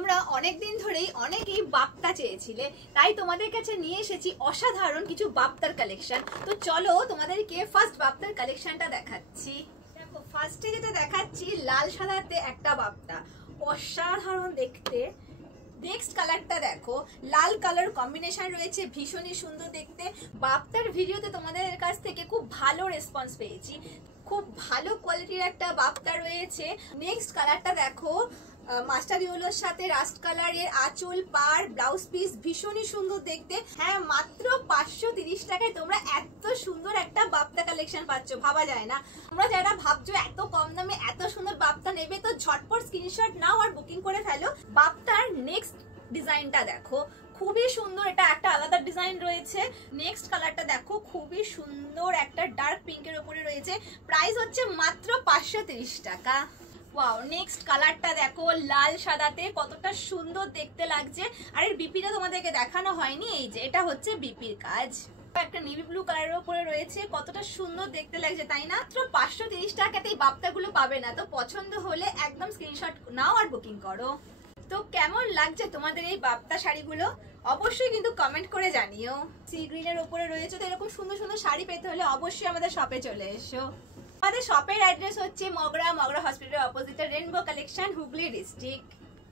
তোমরা অনেকদিন ধরেই অনেকেই বাপ্তা চেয়েছিলে, তাই তোমাদের কাছে নিয়ে এসেছি অসাধারণ কিছু বাপ্তার কালেকশন। তো চলো তোমাদেরকে ফার্স্ট বাপ্তার কালেকশনটা দেখাচ্ছি। দেখো ফার্স্টে যেটা দেখাচ্ছি লাল সাদাতে একটা বাপ্তা, অসাধারণ দেখতে। নেক্সট কালারটা দেখো, লাল কালার কম্বিনেশন রয়েছে, ভীষণই সুন্দর দেখতে। বাপ্তার ভিডিওতে তোমাদের কাছ থেকে খুব ভালো রেসপন্স পেয়েছি, খুব ভালো কোয়ালিটির একটা বাপ্তা রয়েছে। নেক্সট কালারটা দেখো, মাস্টার ইয়েলোর সাথে রাস্ট কালারের আঁচল, পার, ব্লাউজ পিস, ভীষণই সুন্দর দেখতে। হ্যাঁ, মাত্র 530 টাকায় তোমরা এত সুন্দর একটা বাপ্তা কালেকশন পাচ্ছ, ভাবা যায় না। তোমরা যারা ভাবছো এত কম দামে এত সুন্দর বাপ্তা নেবে, তো ঝটপট স্ক্রিনশট নাও আর বুকিং করে ফেলো। বাপ্তার নেক্সট ডিজাইনটা দেখো, খুবই সুন্দর, এটা একটা আলাদা ডিজাইন রয়েছে। নেক্সট কালারটা দেখো, খুবই সুন্দর একটা ডার্ক পিঙ্কের উপরে রয়েছে। প্রাইস হচ্ছে মাত্র 530 টাকা। ওয়াও, নেক্সট কালারটা দেখো, লাল সাদাতে কতটা সুন্দর দেখতে লাগছে। আর এর বিপিটা তোমাদেরকে দেখানো হয়নি, এই যে এটা হচ্ছে বিপির কাজ। একটা নেভি ব্লু কালারের উপরে রয়েছে, কতটা সুন্দর দেখতে লাগছে তাই না? মাত্র 530 টাকাতে এই বাপ্তাগুলো পাবে না। তো পছন্দ হলে একদম স্ক্রিনশট নাও আর বুকিং করো। তো কেমন লাগছে তোমাদের এই বাপ্তা শাড়িগুলো অবশ্যই কিন্তু কমেন্ট করে জানিও। সি গ্রিনের উপরে রয়েছে, তো এরকম সুন্দর সুন্দর শাড়ি পেতে হলে অবশ্যই আমাদের শপে চলে এসো। আমাদের শপের অ্যাড্রেস হচ্ছে মগরা হসপিটালের অপোজিটে রেনবো কালেকশন, হুগলি ডিস্ট্রিক্ট।